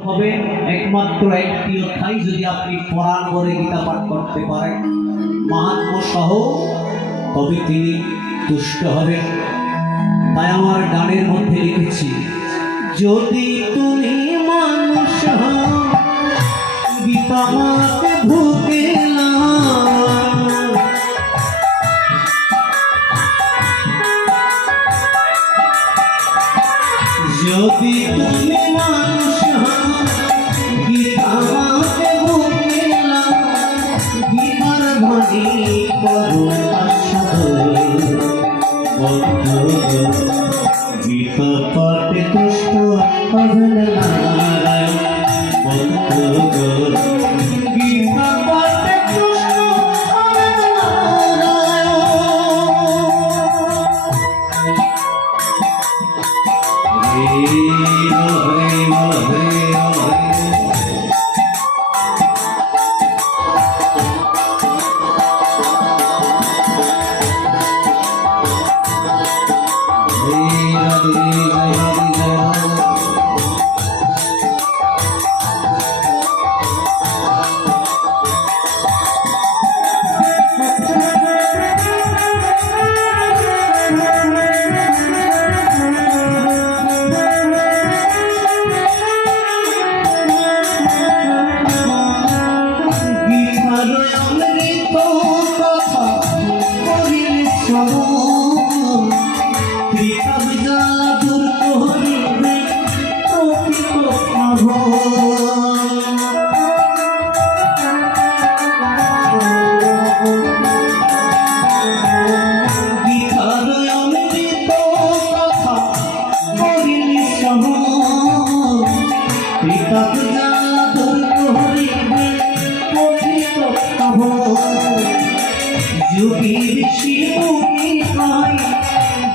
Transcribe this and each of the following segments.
হবে একমাত্র একটি অধ্যায় যদি আপনি কোরআন করে গীতা পাঠ করতে পারেন মাহাত্ম্য সহ, তবে তিনি তুষ্ট হবেন। তাই আমার গানের মধ্যে লিখেছি, যদি তুমি মানুষ হও গীতা মাতে ভুগে যদি তুমি মানুষ হও গীতা মাতে ভুগে গীতার ভানি করো গীতা পাঠে তুষ্ট হবেন নারায়ণ। গীতা পাঠে তুষ্ট হবেন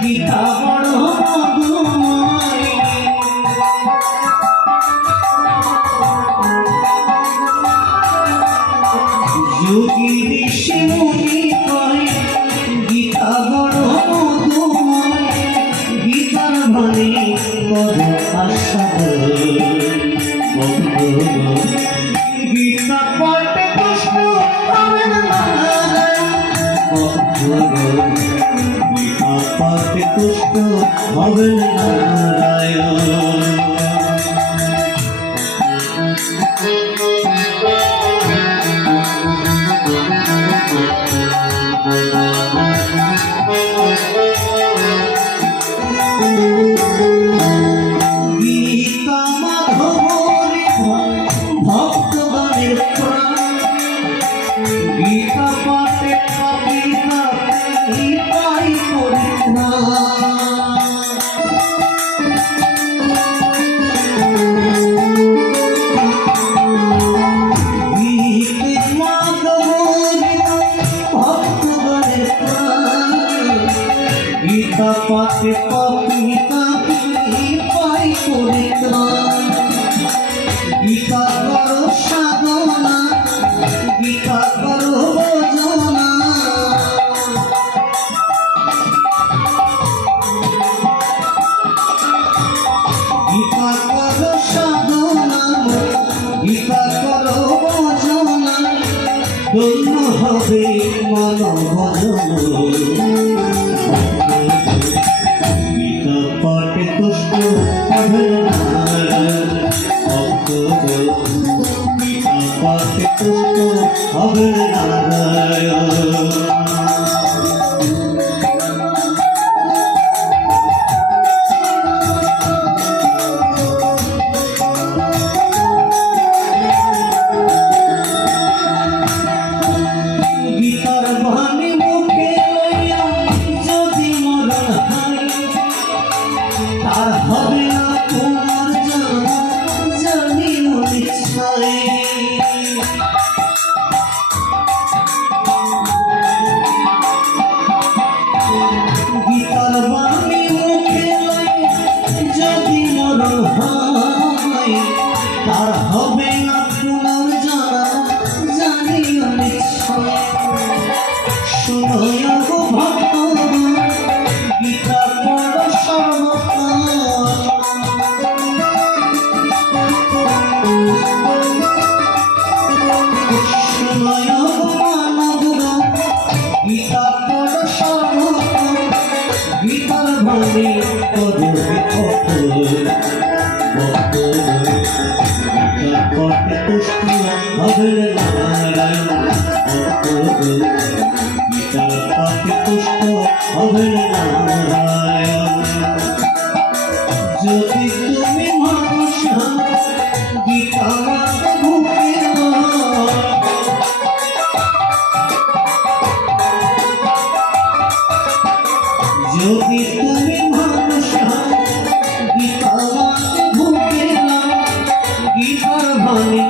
গীতা বড় মধুময়, যোগী ঋষি মুনি কয় গীতা বড় মধুময়, গীতার ভানি করো আস্বাদ। গীতা পাঠে তুষ্ট হবেন নারায়ণ, গীতা পাঠে তুষ্ট হবেন নারায়ণ। গীতা মাধবের ভক্তগণের প্রাণ, গীতা পাঠে কবিতা গীতাই পরিত্রাণ। গীতা মাধবের ভক্তগণের প্রাণ, গীতা পাঠে কবিতা গীতাই পরিত্রাণ। গীতা করো সাধনা, গীতা করো ভজনা, গীতা করো সাধনা, গীতা করো ভজনা, ধন্য হবে মন ভজন। গীতা পাঠে তুষ্ট হবেন নারায়ণ, গীতা পাঠে তুষ্ট হবেন নারায়ণ। গীতার বাণী মুখে লইয়া যদি মরণ হয়, তার হবে না তোমার জানা জানি ইচ্ছায়। গীতার বাণী মুখে লইয়া যদি মরণ হয়, তার হবে না তোমার জানা জানি ইচ্ছায়। শুনো গো ভক্তগণ, গীতা পড়ো সর্বকাল, জানি